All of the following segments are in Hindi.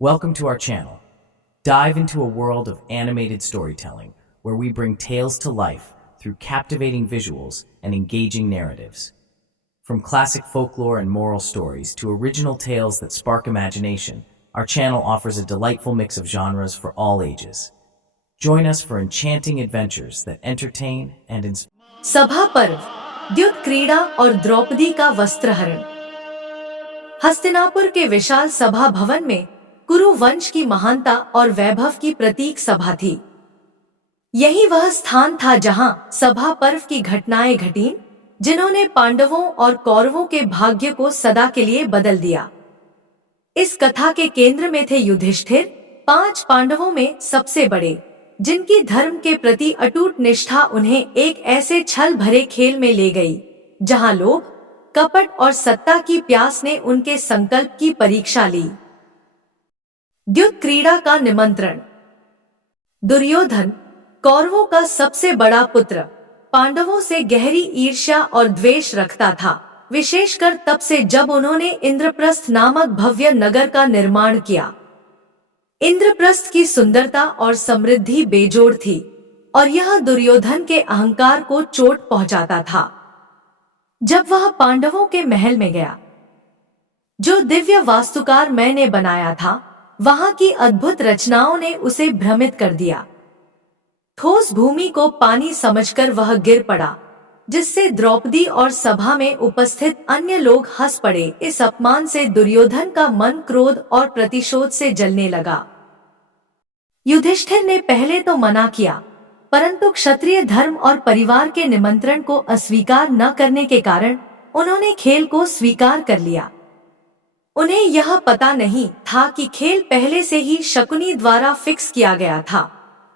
Welcome to our channel. Dive into a world of animated storytelling where we bring tales to life through captivating visuals and engaging narratives. From classic folklore and moral stories to original tales that spark imagination, our channel offers a delightful mix of genres for all ages. Join us for enchanting adventures that entertain and inspire. सभा पर्व, द्युत क्रीड़ा और द्रौपदी का वस्त्रहरण। हस्तिनापुर के विशाल सभा भवन में कुरु वंश की महानता और वैभव की प्रतीक सभा थी। यही वह स्थान था जहां सभा पर्व की घटनाएं घटीं, जिन्होंने पांडवों और कौरवों के भाग्य को सदा के लिए बदल दिया। इस कथा के केंद्र में थे युधिष्ठिर, 5 पांडवों में सबसे बड़े, जिनकी धर्म के प्रति अटूट निष्ठा उन्हें एक ऐसे छल भरे खेल में ले गई, जहां लोभ, कपट और सत्ता की प्यास ने उनके संकल्प की परीक्षा ली। द्युत क्रीड़ा का निमंत्रण। दुर्योधन, कौरवों का सबसे बड़ा पुत्र, पांडवों से गहरी ईर्ष्या और द्वेष रखता था, विशेषकर तब से जब उन्होंने इंद्रप्रस्थ नामक भव्य नगर का निर्माण किया। इंद्रप्रस्थ की सुंदरता और समृद्धि बेजोड़ थी और यह दुर्योधन के अहंकार को चोट पहुंचाता था। जब वह पांडवों के महल में गया, जो दिव्य वास्तुकार मैंने बनाया था, वहां की अद्भुत रचनाओं ने उसे भ्रमित कर दिया। ठोस भूमि को पानी समझकर वह गिर पड़ा, जिससे द्रौपदी और सभा में उपस्थित अन्य लोग हंस पड़े। इस अपमान से दुर्योधन का मन क्रोध और प्रतिशोध से जलने लगा। युधिष्ठिर ने पहले तो मना किया, परंतु क्षत्रिय धर्म और परिवार के निमंत्रण को अस्वीकार न करने के कारण उन्होंने खेल को स्वीकार कर लिया। उन्हें यह पता नहीं था कि खेल पहले से ही शकुनी द्वारा फिक्स किया गया था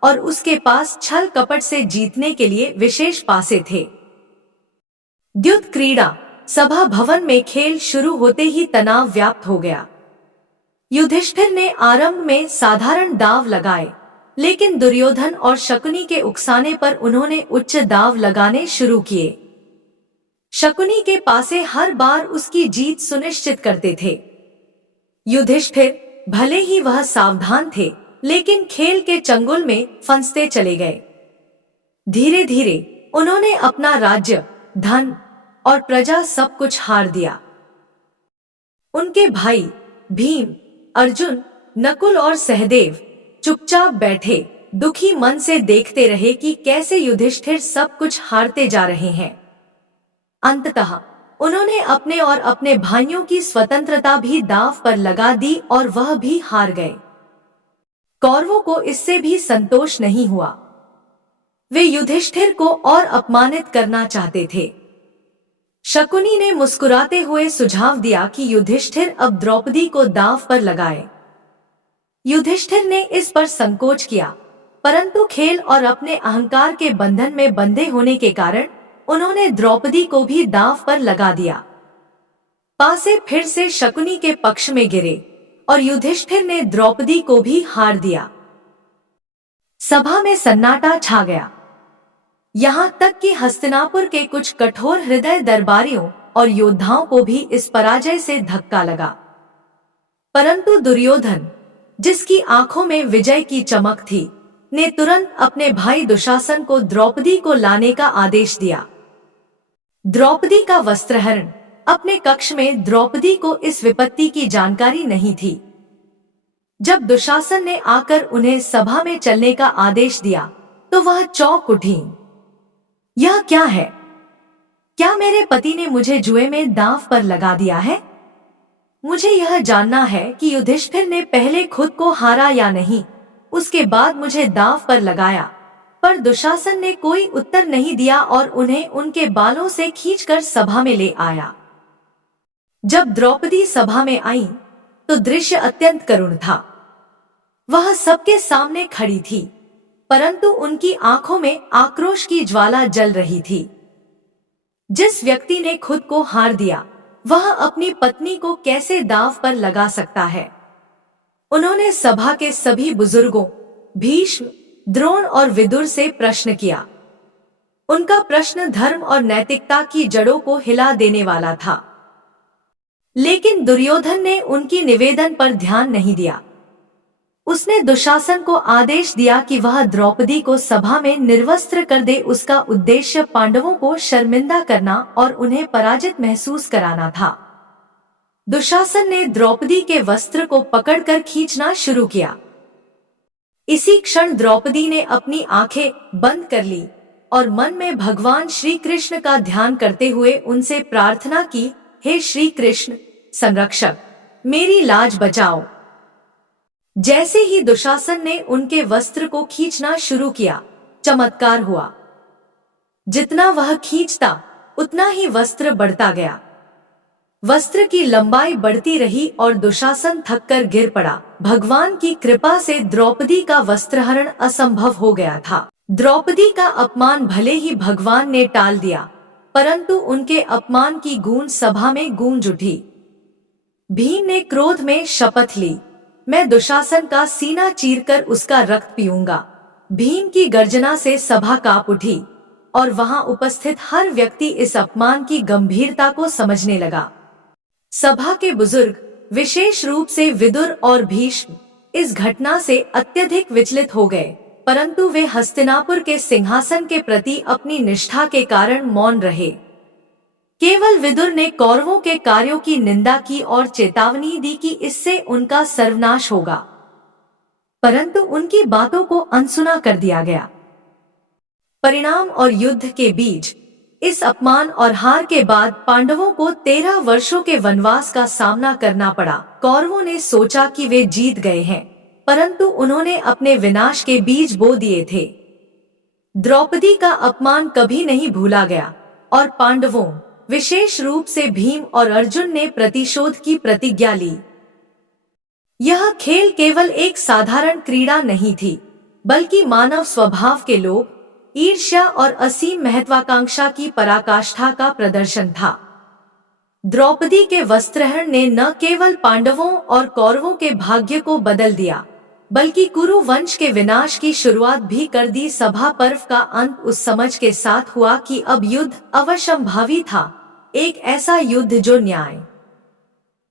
और उसके पास छल कपट से जीतने के लिए विशेष पासे थे। द्युत क्रीड़ा। सभा भवन में खेल शुरू होते ही तनाव व्याप्त हो गया। युधिष्ठिर ने आरंभ में साधारण दाव लगाए, लेकिन दुर्योधन और शकुनी के उकसाने पर उन्होंने उच्च दाव लगाने शुरू किए। शकुनी के पासे हर बार उसकी जीत सुनिश्चित करते थे। युधिष्ठिर, भले ही वह सावधान थे, लेकिन खेल के चंगुल में फंसते चले गए। धीरे धीरे उन्होंने अपना राज्य, धन और प्रजा सब कुछ हार दिया। उनके भाई भीम, अर्जुन, नकुल और सहदेव चुपचाप बैठे दुखी मन से देखते रहे कि कैसे युधिष्ठिर सब कुछ हारते जा रहे हैं। अंततः उन्होंने अपने और अपने भाइयों की स्वतंत्रता भी दांव पर लगा दी और वह भी हार गए। कौरवों को इससे भी संतोष नहीं हुआ। वे युधिष्ठिर को और अपमानित करना चाहते थे। शकुनी ने मुस्कुराते हुए सुझाव दिया कि युधिष्ठिर अब द्रौपदी को दांव पर लगाए। युधिष्ठिर ने इस पर संकोच किया, परंतु खेल और अपने अहंकार के बंधन में बंधे होने के कारण उन्होंने द्रौपदी को भी दांव पर लगा दिया। पासे फिर से शकुनी के पक्ष में गिरे और युधिष्ठिर ने द्रौपदी को भी हार दिया। सभा में सन्नाटा छा गया। यहाँ तक कि हस्तिनापुर के कुछ कठोर हृदय दरबारियों और योद्धाओं को भी इस पराजय से धक्का लगा। परंतु दुर्योधन, जिसकी आंखों में विजय की चमक थी, ने तुरंत अपने भाई दुशासन को द्रौपदी को लाने का आदेश दिया। द्रौपदी का वस्त्रहरण। अपने कक्ष में द्रौपदी को इस विपत्ति की जानकारी नहीं थी। जब दुशासन ने आकर उन्हें सभा में चलने का आदेश दिया, तो वह चौंक उठी। यह क्या है? क्या मेरे पति ने मुझे जुए में दांव पर लगा दिया है? मुझे यह जानना है कि युधिष्ठिर ने पहले खुद को हारा या नहीं, उसके बाद मुझे दांव पर लगाया। पर दुशासन ने कोई उत्तर नहीं दिया और उन्हें उनके बालों से खींचकर सभा में ले आया। जब द्रौपदी सभा में आई, तो दृश्य अत्यंत करुण था। वह सबके सामने खड़ी थी, परंतु उनकी आंखों में आक्रोश की ज्वाला जल रही थी। जिस व्यक्ति ने खुद को हार दिया, वह अपनी पत्नी को कैसे दांव पर लगा सकता है? उन्होंने सभा के सभी बुजुर्गों, भीष्म, द्रोण और विदुर से प्रश्न किया। उनका प्रश्न धर्म और नैतिकता की जड़ों को हिला देने वाला था। लेकिन दुर्योधन ने उनकी निवेदन पर ध्यान नहीं दिया। उसने दुशासन को आदेश दिया कि वह द्रौपदी को सभा में निर्वस्त्र कर दे। उसका उद्देश्य पांडवों को शर्मिंदा करना और उन्हें पराजित महसूस कराना था। दुशासन ने द्रौपदी के वस्त्र को पकड़कर खींचना शुरू किया। इसी क्षण द्रौपदी ने अपनी आंखें बंद कर ली और मन में भगवान श्री कृष्ण का ध्यान करते हुए उनसे प्रार्थना की, हे श्री कृष्ण संरक्षक, मेरी लाज बचाओ। जैसे ही दुशासन ने उनके वस्त्र को खींचना शुरू किया, चमत्कार हुआ। जितना वह खींचता उतना ही वस्त्र बढ़ता गया। वस्त्र की लंबाई बढ़ती रही और दुशासन थककर गिर पड़ा। भगवान की कृपा से द्रौपदी का वस्त्रहरण असंभव हो गया था। द्रौपदी का अपमान भले ही भगवान ने टाल दिया, परंतु उनके अपमान की गूंज सभा में गूंज उठी। भीम ने क्रोध में शपथ ली, मैं दुशासन का सीना चीरकर उसका रक्त पीऊंगा। भीम की गर्जना से सभा कांप उठी और वहां उपस्थित हर व्यक्ति इस अपमान की गंभीरता को समझने लगा। सभा के बुजुर्ग, विशेष रूप से विदुर और भीष्म, इस घटना से अत्यधिक विचलित हो गए, परंतु वे हस्तिनापुर के सिंहासन के प्रति अपनी निष्ठा के कारण मौन रहे। केवल विदुर ने कौरवों के कार्यों की निंदा की और चेतावनी दी कि इससे उनका सर्वनाश होगा, परंतु उनकी बातों को अनसुना कर दिया गया। परिणाम और युद्ध के बीच इस अपमान और हार के बाद पांडवों को 13 वर्षों के वनवास का सामना करना पड़ा। कौरवों ने सोचा कि वे जीत गए हैं, परंतु उन्होंने अपने विनाश के बीज बो दिए थे। द्रौपदी का अपमान कभी नहीं भूला गया और पांडवों, विशेष रूप से भीम और अर्जुन ने प्रतिशोध की प्रतिज्ञा ली। यह खेल केवल एक साधारण क्रीड़ा नहीं थी, बल्कि मानव स्वभाव के लोभ, ईर्ष्या और असीम महत्वाकांक्षा की पराकाष्ठा का प्रदर्शन था। द्रौपदी के वस्त्रहरण ने न केवल पांडवों और कौरवों के भाग्य को बदल दिया, बल्कि कुरु वंश के विनाश की शुरुआत भी कर दी। सभा पर्व का अंत उस समझ के साथ हुआ कि अब युद्ध अवश्यंभावी था, एक ऐसा युद्ध जो न्याय,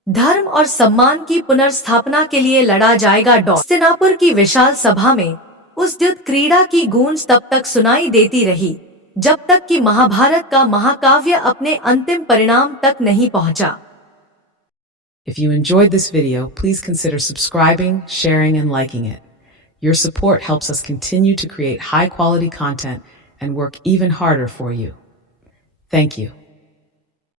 धर्म और सम्मान की पुनर्स्थापना के लिए लड़ा जाएगा। हस्तिनापुर की विशाल सभा में उस युद्ध क्रीड़ा की गूंज तब तक सुनाई देती रही जब तक कि महाभारत का महाकाव्य अपने अंतिम परिणाम तक नहीं पहुंचा। If you enjoyed this video, please consider subscribing, sharing, and liking it. Your support helps us continue to create high-quality content and work even harder for you. Thank you.